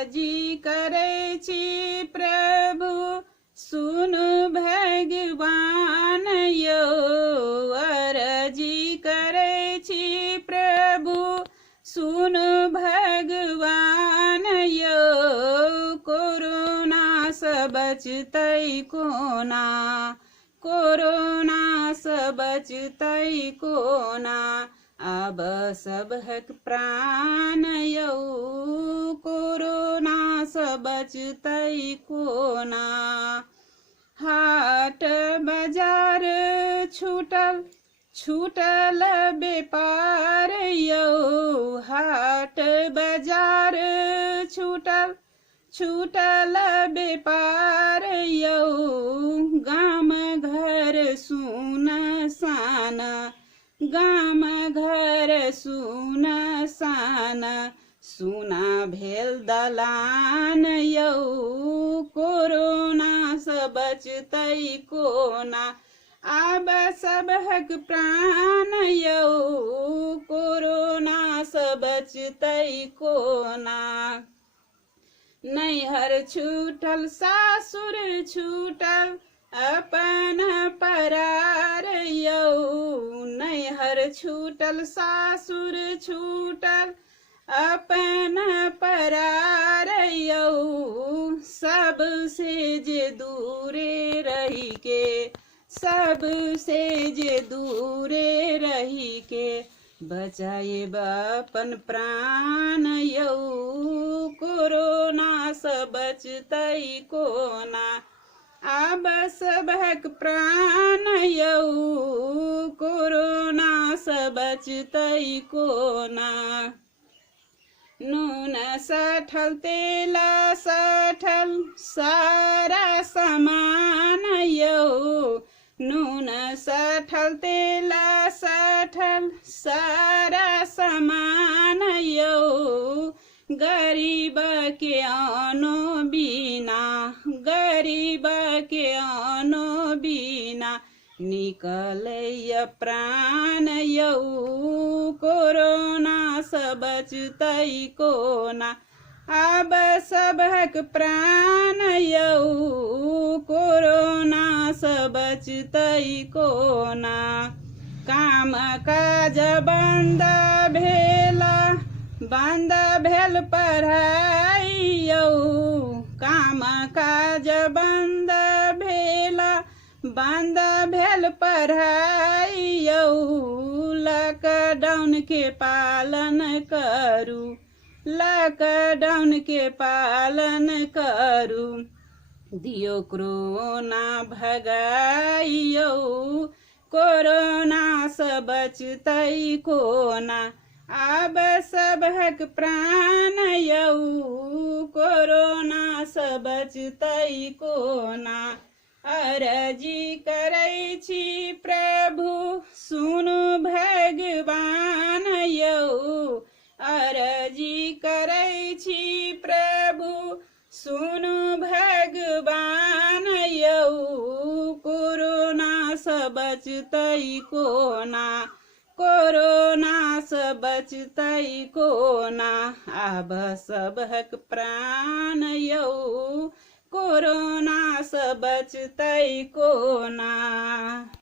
अरजी करै छी प्रभु सुनु भगवान यौ, अरजी करै छी प्रभु सुनु भगवान यौ, कोरोना सँ बचतै कोना, कोरोना सँ बचतै कोना, आब सबहक प्राण यौ, कोरोना सँ बचतै कोना। हाट बाजार छूटल छूटल व्यापार यौ, हाट बाजार छूटल छूटल व्यापार यौ, गाम घर सुनसान, गाम घर सुनसान, सुना भेल दलान यौ, कोरोना सँ बचतै कोना, आब सबहक प्राण यौ, कोरोना सँ बचतै कोना। नैहर छूटल सासुर छूटल अपन परार यौ, नैहर छूटल सासुर छूटल अपन परार यौ, सबसे जे दूरे रही के, सबसे जे दूरे रही के, बचाएब अपन प्राण यौ, कोरोना सँ बचतै कोना, आब सबहक प्राण यौ, कोरोना सँ बचतै कोना। नून सठल तेल सठल सारा सामान यौ, नून सठल तेल सठल सारा सामान यौ, गरीब के अनो बिना, गरीब के अनो बिना, निकलैय प्राण यौ, कोरोना सँ बचतै कोना, आब सबहक प्राण यौ, कोरोना सँ बचतै कोना। काम काज बन्द भेल, बन्द भेल पढ़ाइ यौ, काम काज बन्द भेल, बन्द भेल पढ़ाइ यौ, लॉकडाउन के पालन करू, लॉकडाउन के पालन करू, दियौ कोरोना भगाइ यौ, कोरोना सँ बचतै कोना, आब सबहक प्राण यौ, कोरोना सँ बचतै कोना। अरजी करै छी प्रभु सुनु भगवान यौ, अरजी करै छी प्रभु सुनु भगवान यौ, कोरोना सँ बचतै कोना, कोरोना सँ बचतै कोना, आब सबहक प्राण यौ, कोरोना सँ बचतै कोना।